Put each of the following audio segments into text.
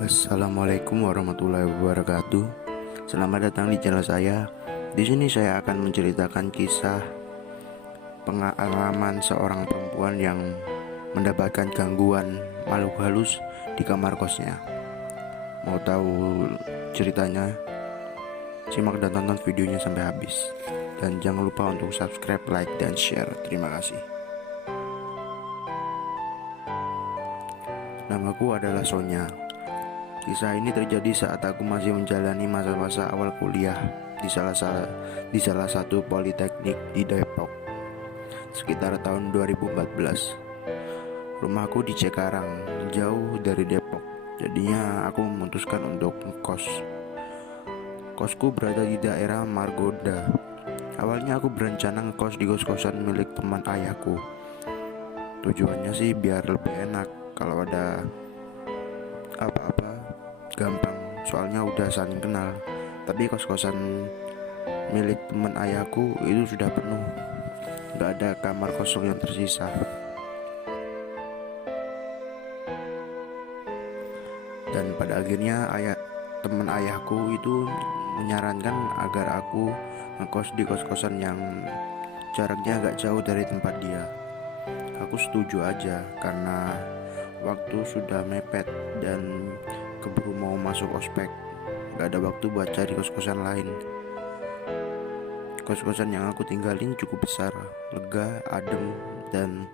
Assalamualaikum warahmatullahi wabarakatuh. Selamat datang di channel saya. Di sini saya akan menceritakan kisah pengalaman seorang perempuan yang mendapatkan gangguan makhluk halus di kamar kosnya. Mau tahu ceritanya? Simak dan tonton videonya sampai habis. Dan jangan lupa untuk subscribe, like, dan share. Terima kasih. Namaku adalah Sonya. Kisah ini terjadi saat aku masih menjalani masa-masa awal kuliah di salah satu politeknik di Depok, sekitar tahun 2014. Rumahku di Cikarang, jauh dari Depok. Jadinya aku memutuskan untuk ngekos. Kosku berada di daerah Margonda. Awalnya aku berencana ngekos di kos-kosan milik teman ayahku. Tujuannya sih biar lebih enak kalau ada apa-apa gampang, soalnya udah saling kenal. Tapi kos-kosan milik teman ayahku itu sudah penuh, gak ada kamar kosong yang tersisa. Dan pada akhirnya teman ayahku itu menyarankan agar aku ngekos di kos-kosan yang jaraknya agak jauh dari tempat dia. Aku setuju aja karena waktu sudah mepet dan keburu mau masuk ospek. Gak ada waktu buat cari kos-kosan lain. Kos-kosan yang aku tinggalin cukup besar, lega, adem, dan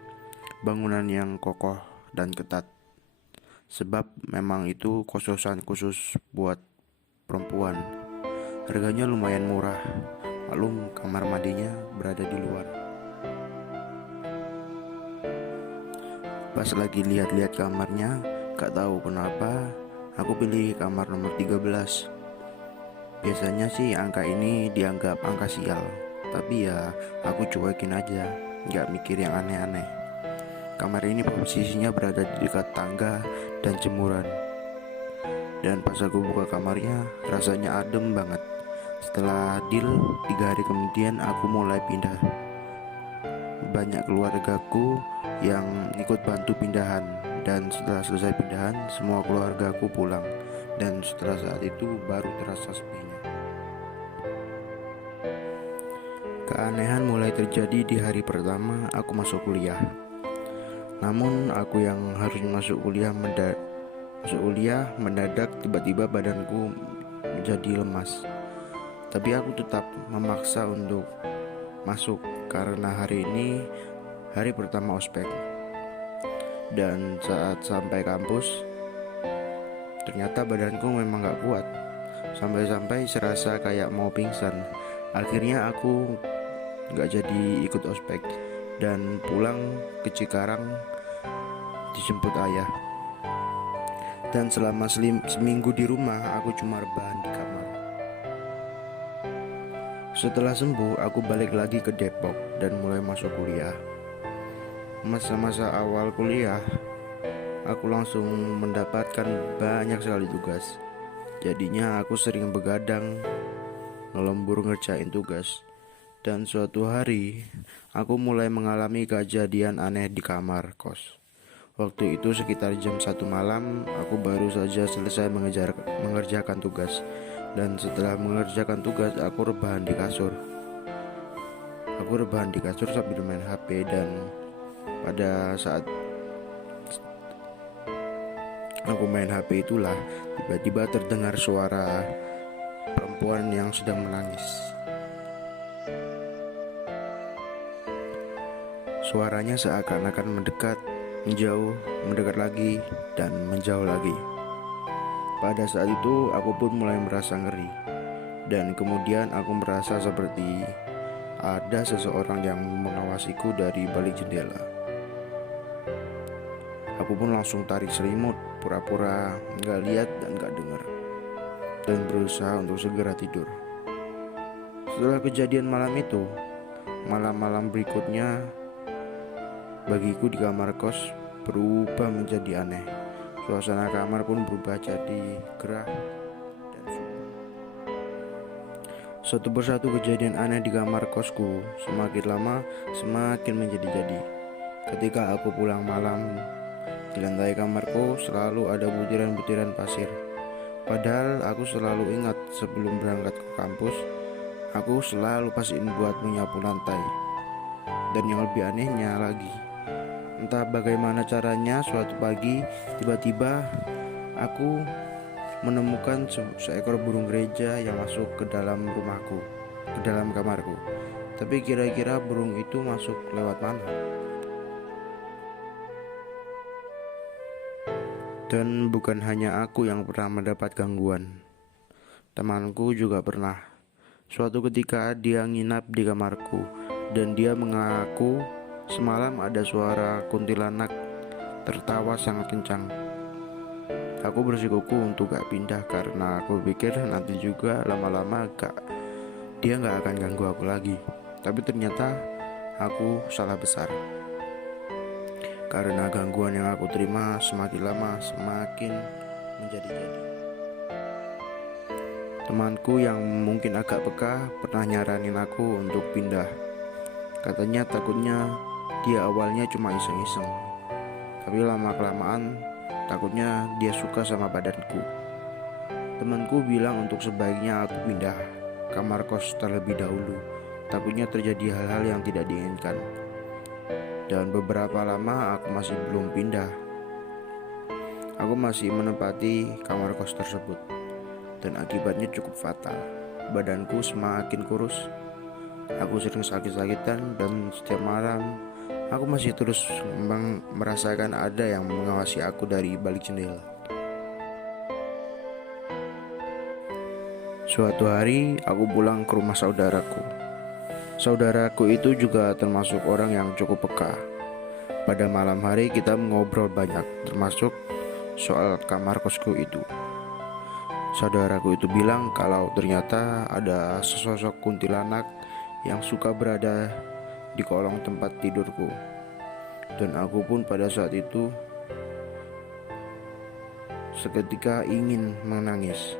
bangunan yang kokoh dan ketat. Sebab memang itu kos-kosan khusus buat perempuan. Harganya lumayan murah. Maklum kamar mandinya berada di luar. Pas lagi lihat-lihat kamarnya, gak tahu kenapa aku pilih kamar nomor 13. Biasanya sih angka ini dianggap angka sial, tapi ya aku cuekin aja, gak mikir yang aneh-aneh. Kamar ini posisinya berada di dekat tangga dan jemuran. Dan pas aku buka kamarnya, rasanya adem banget. Setelah deal, 3 hari kemudian aku mulai pindah. Banyak keluargaku yang ikut bantu pindahan. Dan setelah selesai pindahan, semua keluargaku pulang. Dan setelah saat itu baru terasa sepinya. Keanehan mulai terjadi di hari pertama aku masuk kuliah. Namun aku yang harus masuk kuliah mendadak tiba-tiba badanku menjadi lemas. Tapi aku tetap memaksa untuk masuk karena hari ini hari pertama ospek. Dan saat sampai kampus, ternyata badanku memang gak kuat. Sampai-sampai serasa kayak mau pingsan. Akhirnya aku gak jadi ikut ospek dan pulang ke Cikarang dijemput ayah. Dan selama seminggu di rumah, aku cuma rebahan di kamar. Setelah sembuh, aku balik lagi ke Depok dan mulai masuk kuliah. Masa-masa awal kuliah, aku langsung mendapatkan banyak sekali tugas. Jadinya aku sering begadang, ngelembur ngerjain tugas. Dan suatu hari, aku mulai mengalami kejadian aneh di kamar kos. Waktu itu sekitar jam 1 malam, aku baru saja selesai mengerjakan tugas. Dan setelah mengerjakan tugas, aku rebahan di kasur. Sambil main HP. Dan pada saat aku main HP itulah tiba-tiba terdengar suara perempuan yang sedang menangis. Suaranya seakan-akan mendekat, menjauh, mendekat lagi, dan menjauh lagi. Pada saat itu aku pun mulai merasa ngeri. Dan kemudian aku merasa seperti ada seseorang yang mengawasiku dari balik jendela. Aku pun langsung tarik selimut, pura-pura gak lihat dan gak dengar, dan berusaha untuk segera tidur. Setelah kejadian malam itu, malam-malam berikutnya bagiku di kamar kos berubah menjadi aneh. Suasana kamar pun berubah jadi gerah dan sunyi. Satu persatu kejadian aneh di kamar kosku semakin lama semakin menjadi-jadi. Ketika aku pulang malam, Di lantai kamarku selalu ada butiran-butiran pasir. Padahal aku selalu ingat sebelum berangkat ke kampus, aku selalu pastiin buat menyapu lantai. Dan yang lebih anehnya lagi, entah bagaimana caranya, suatu pagi tiba-tiba aku menemukan seekor burung gereja yang masuk ke dalam rumahku, ke dalam kamarku. Tapi kira-kira burung itu masuk lewat mana? Dan bukan hanya aku yang pernah mendapat gangguan. Temanku juga pernah. Suatu ketika dia nginap di kamarku dan dia mengaku semalam ada suara kuntilanak tertawa sangat kencang. Aku bersikuku untuk gak pindah karena aku pikir nanti juga lama-lama dia gak akan ganggu aku lagi. Tapi ternyata aku salah besar. Karena gangguan yang aku terima semakin lama semakin menjadi-jadi. Temanku yang mungkin agak peka pernah nyaranin aku untuk pindah. Katanya takutnya dia awalnya cuma iseng-iseng, tapi lama-kelamaan takutnya dia suka sama badanku. Temanku bilang untuk sebaiknya aku pindah kamar kos terlebih dahulu. Takutnya terjadi hal-hal yang tidak diinginkan. Dan beberapa lama aku masih belum pindah. Aku masih menempati kamar kos tersebut. Dan akibatnya cukup fatal. Badanku semakin kurus. Aku sering sakit-sakitan dan setiap malam aku masih terus merasakan ada yang mengawasi aku dari balik jendela. Suatu hari aku pulang ke rumah saudaraku. Saudaraku itu juga termasuk orang yang cukup peka. Pada malam hari kita ngobrol banyak, termasuk soal kamar kosku itu. Saudaraku itu bilang kalau ternyata ada sesosok kuntilanak yang suka berada di kolong tempat tidurku. Dan aku pun pada saat itu seketika ingin menangis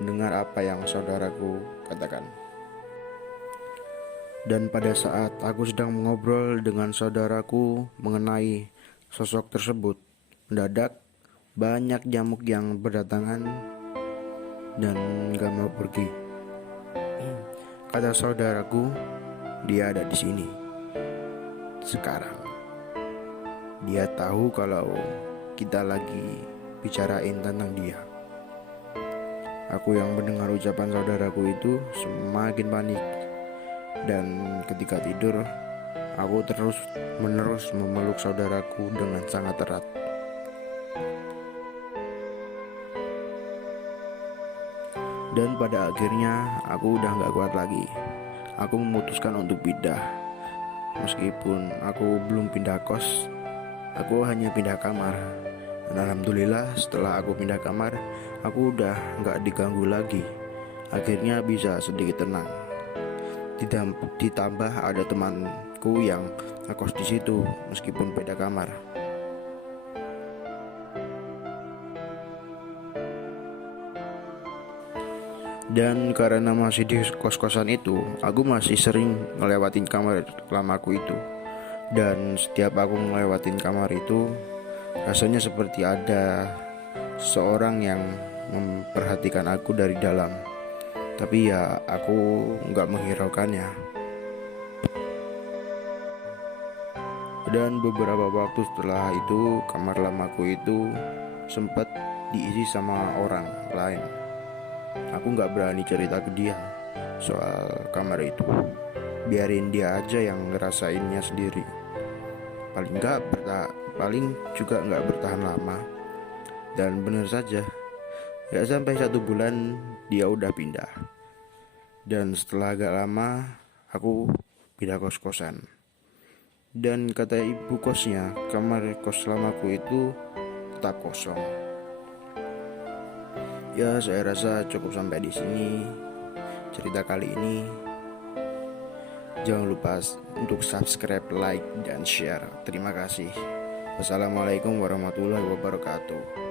mendengar apa yang saudaraku katakan. Dan pada saat aku sedang mengobrol dengan saudaraku mengenai sosok tersebut, mendadak banyak nyamuk yang berdatangan dan gak mau pergi. Kata saudaraku, dia ada di sini sekarang. Dia tahu kalau kita lagi bicarain tentang dia. Aku yang mendengar ucapan saudaraku itu semakin panik. Dan ketika tidur, aku terus-menerus memeluk saudaraku dengan sangat erat. Dan pada akhirnya aku udah gak kuat lagi. Aku memutuskan untuk pindah. Meskipun aku belum pindah kos, aku hanya pindah kamar. Dan alhamdulillah setelah aku pindah kamar, aku udah gak diganggu lagi. Akhirnya bisa sedikit tenang. Ditambah ada temanku yang ngekos di situ meskipun beda kamar. Dan karena masih di kos-kosan itu, aku masih sering ngelewatin kamar lamaku itu. Dan setiap aku ngelewatin kamar itu, rasanya seperti ada seorang yang memperhatikan aku dari dalam. Tapi ya aku gak menghiraukannya. Dan beberapa waktu setelah itu kamar lamaku itu sempat diisi sama orang lain. Aku gak berani cerita ke dia soal kamar itu. Biarin dia aja yang ngerasainnya sendiri. Paling juga gak bertahan lama. Dan bener saja, gak sampai 1 bulan dia udah pindah. Dan setelah agak lama aku pindah kos-kosan. Dan kata ibu kosnya, kamar kos lamaku itu tetap kosong. Ya, saya rasa cukup sampai di sini cerita kali ini. Jangan lupa untuk subscribe, like, dan share. Terima kasih. Wassalamualaikum warahmatullahi wabarakatuh.